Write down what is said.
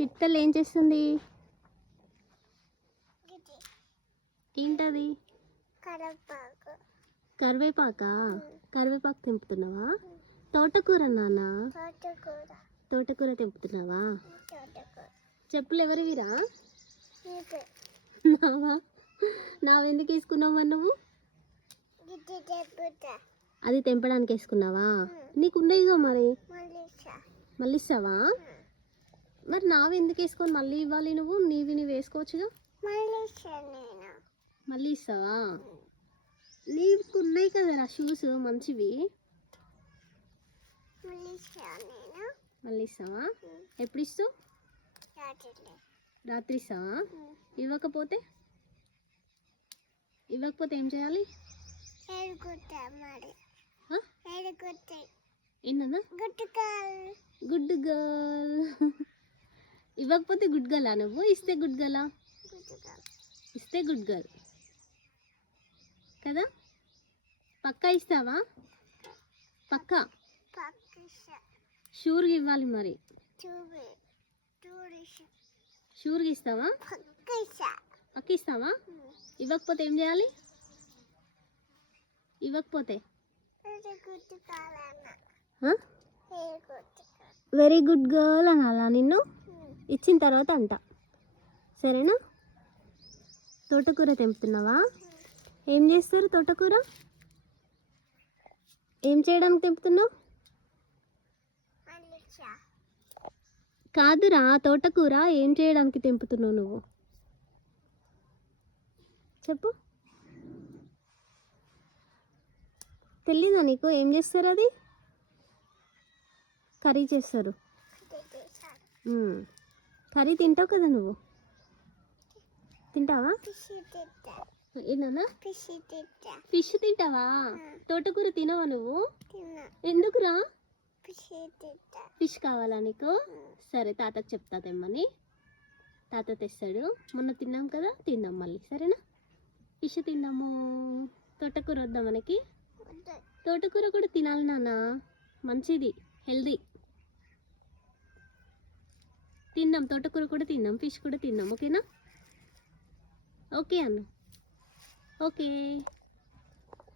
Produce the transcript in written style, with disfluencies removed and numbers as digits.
చిట్టలు ఏం చేస్తుంది? ఏంటది? కరివేపాక. కరివేపాకు తెంపుతున్నావా? తోటకూర నాన్న. తోటకూర తెంపుతున్నావా? చెప్పులు ఎవరివిరా? నావా? నావెందుకు వేసుకున్నావు మరి నువ్వు? అది తెంపడానికి వేసుకున్నావా? నీకు ఉన్నాయిగా మరి, మళ్ళీ ఇస్తావా? మరి నావెందుకు వేసుకొని మళ్ళీ ఇవ్వాలి? నువ్వు నీవి వేసుకోవచ్చుగా. మళ్ళీ ఇస్తావా? నీకు ఉన్నాయి కదరా షూస్ మంచివి, మళ్ళీ ఇస్తావా? ఎప్పుడు ఇస్తావు? రాత్రి ఇస్తావా? ఇవ్వకపోతే ఏం చేయాలి? ఏంటన్నా? Good girl. ఇవ్వకపోతే గుడ్ గర్లా నువ్వు? ఇస్తే గుడ్ గర్లా? ఇస్తే గుడ్ గర్ల్ కదా. పక్కా ఇస్తావా? పక్కా షూర్గా ఇవ్వాలి మరి. షూర్గా ఇస్తావా? పక్క ఇస్తావా? ఇవ్వకపోతే ఏం చేయాలి? ఇవ్వకపోతే వెరీ గుడ్ గర్ల్ అనాలా నిన్ను? ఇచ్చిన తర్వాత అంట, సరేనా? తోటకూర తెంపుతున్నావా? ఏం చేస్తారు తోటకూర? ఏం చేయడానికి తెంపుతున్నావు? కాదురా, తోటకూర ఏం చేయడానికి తెంపుతున్నావు నువ్వు? చెప్పు. తెలీదా నీకు? ఏం చేస్తారు అది? కర్రీ చేస్తారు. కర్రీ తింటావు కదా నువ్వు? తింటావా? ఏనా? ఫిష్ తింటావా? తోటకూర తినవా నువ్వు? ఎందుకురా? ఫిష్ కావాలా నీకు? సరే, తాతకు చెప్తా తెమ్మని. తాత తెస్తాడు. మొన్న తిన్నాం కదా, తిందాం మళ్ళీ, సరేనా? ఫిష్ తిన్నాము. తోటకూర వద్దా మనకి? తోటకూర కూడా తినాలి నాన్న, మంచిది, హెల్దీ. తిందాం, తోటకూర కూడా తిందాం, ఫిష్ కూడా తిందాం, ఓకేనా? ఓకే అన్న, ఓకే.